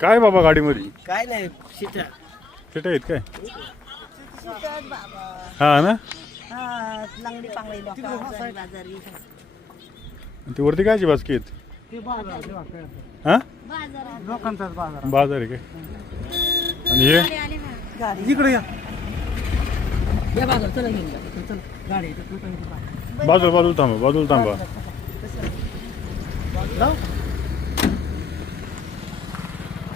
काय बाबा गाडीमध्ये? काय नाही शिटा सीट आहेत काय? हा ना? हा लंगडी पांगडी लोक बाजारी. ती वरती कायची बाजकी आहेत? हा? लोकांचाच बाजार बाजार आहे काय? आणि हे? इकडे या. बाजूला बाजूला थांबा बाजूला थांबा.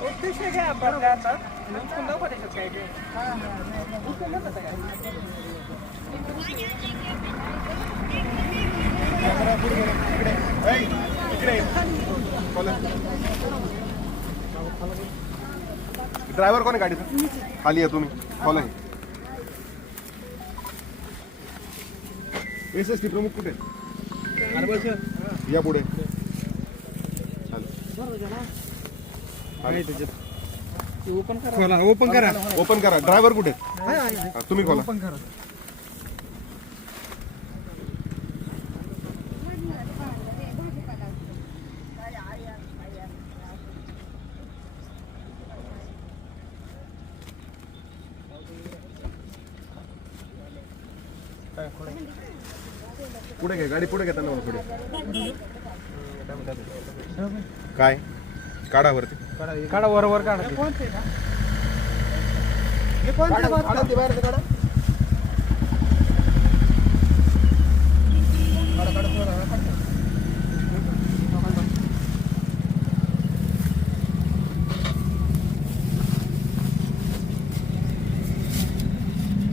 उद्देश आता. नको त्याच्यात काय ते. ड्रायव्हर कोण आहे गाडीचा खाली आहे तुम्ही फॉलो एस एस टी प्रमुख कुठे? या पुढे. ओपन करा. ओपन करा. ड्रायव्हर कुठे? हा, तुम्ही खोला. पुढे घे गाडी पुढे घेताना मला पुढे. काय? काढा वरती. काढा वर वर काढा. काढा ते बाहेर ते काढा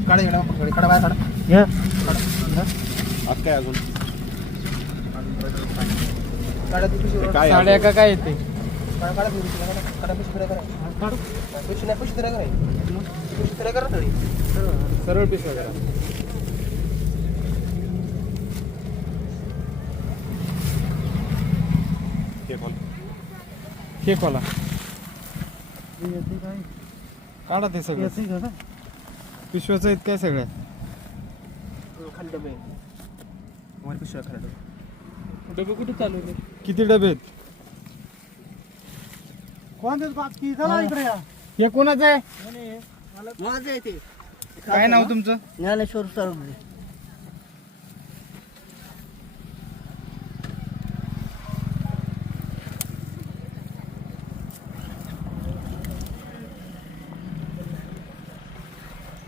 काढा काढा. आज काय अजून. काय साड्या अजून? का काय येते? ती. सरळ हे खोल. हे खोला. काढा ते सगळं. पिशव्याच आहेत काय सगळ्या पिशव्या डबे कुठे चालू किती डबे आहेत? हे. कोणाचं आहे? माझं आहे ते. काय नाव तुमचं? ज्ञानेश्वर सरगुडे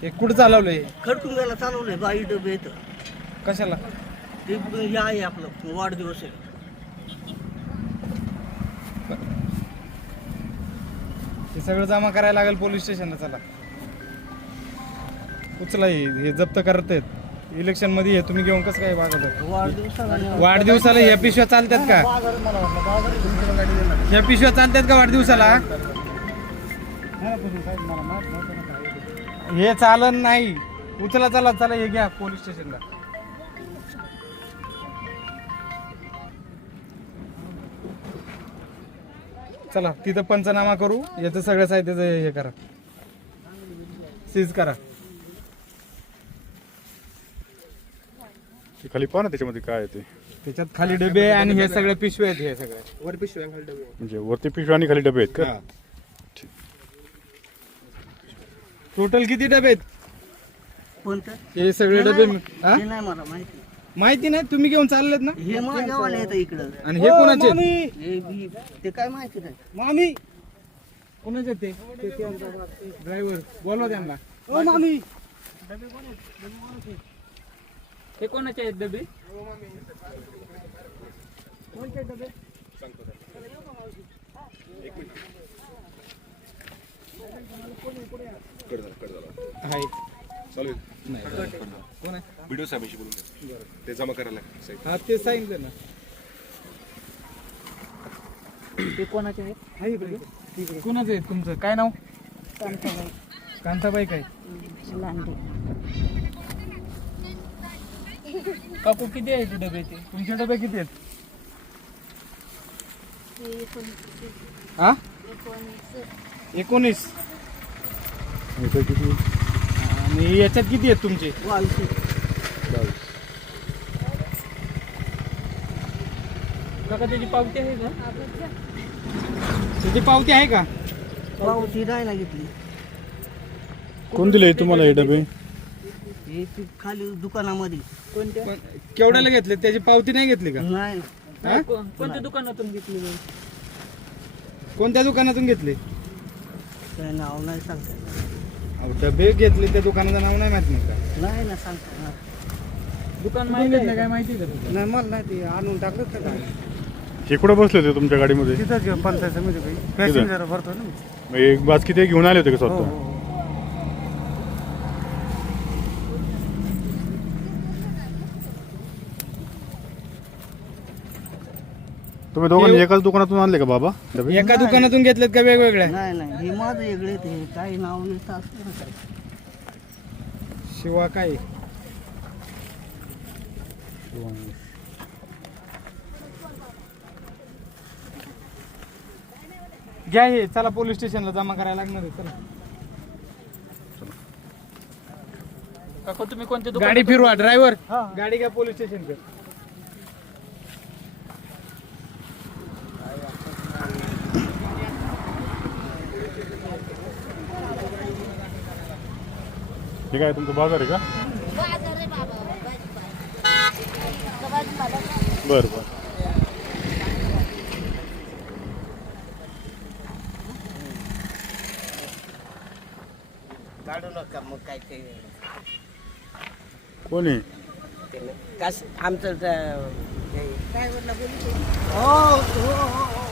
हे कुठं चालवलंय? खडकुंब्याला चालवलंय बाई डबे येतं कशाला? ते हे आहे आपलं. वाढदिवस आहे. हे सगळं जमा करायला लागेल पोलीस स्टेशनला चला. उचला हे हे जप्त करत आहेत इलेक्शनमध्ये हे तुम्ही घेऊन कसं काय वागत वाढदिवसाला वाढदिवसाला ह्या पिशव्या चालतात का? ह्या पिशव्या चालतात का वाढदिवसाला? हे चालन नाही. उचला चला चला हे घ्या पोलीस स्टेशनला. चला तिथं पंचनामा करू याचं सगळं साहित्याचं हे करा. सीज करा. ते खाली पहा ना त्याच्यामध्ये काय आहे ते. त्याच्यात खाली डबे आणि हे सगळे पिशवे आहेत हे सगळे. वर पिशवे खाली डबे म्हणजे वरती पिशवी आणि खाली डबे आहेत का? टोटल किती डबे आहेत? कोणतं? हे सगळे डबे हा? नाही मला माहिती. माहिती नाही तुम्ही घेऊन चाललेत ना? हे माझ्यावाला येतं इकडं. आणि हे कोणाचे? हे बी ते काय माहिती नाही. मामी! कोणाचे ते? ड्रायव्हर बोलवा त्यांना. ओ मामी! हे कोणाचे आहेत डबे? आहे चालू आहे? कोण आहे? व्हिडिओ साहेबांशी बोलून घ्या. ते जमा करायला साहेब. हा ते सांगितलं ना. ते कोणाचे आहेत? कोणाचं आहे तुमचं? काय नाव? कांताबाई. काय? काकू किती आहे डबे ते? तुमचे डबे किती आहेत? हा? एकोणीस. किती? आणि याच्यात किती आहेत तुमचे? काका त्याची पावती आहे का? त्याची पावती आहे का? पावती नाही ना घेतली. कोण दिले तुम्हाला हे डबे? हे ती खाली दुकानामध्ये. पण केवढ्याला घेतले? त्याची पावती नाही घेतली का? नाही. हा? कोणत्या दुकानातून घेतली? कोणत्या दुकानातून घेतले? काय नाव नाही सांगता येणार. अहो, डबे घेतले त्या दुकानाचं नाव नाही माहीत मग का? नाही ना सांगता. येणार. दुकान माहिती काय माहिती का तुला? नाही मला नाही ते आणून टाकलं का? काय हे कुठं बसले होते तुमच्या गाडीमध्ये? तिथंच घेऊन पंचायत समिती काही पॅसेंजर भरतो ना मग एक बाज किती घेऊन आले होते का स्वतः? तुम्ही दोघांनी एकाच दुकानातून आणले का बाबा? डबे? एका दुकानातून घेतलेत का वेगवेगळ्या नाही नाही. हे माझं वेगळे ते काही नाव असतं ना शिवा काय? घ्या हे चला पोलीस स्टेशनला जमा करायला लागणार आहे चला. तुम्ही कोणते गाडी फिरवा ड्रायव्हर गाडी घ्या पोलीस स्टेशन हे काय तुमचं बाजार आहे का? बाजार आहे बाबा भाजीपाला भाजीपाला बरं बरं. काढू नका मग काय ते. कोणी? कस आमचं काय बोलला हो हो हो.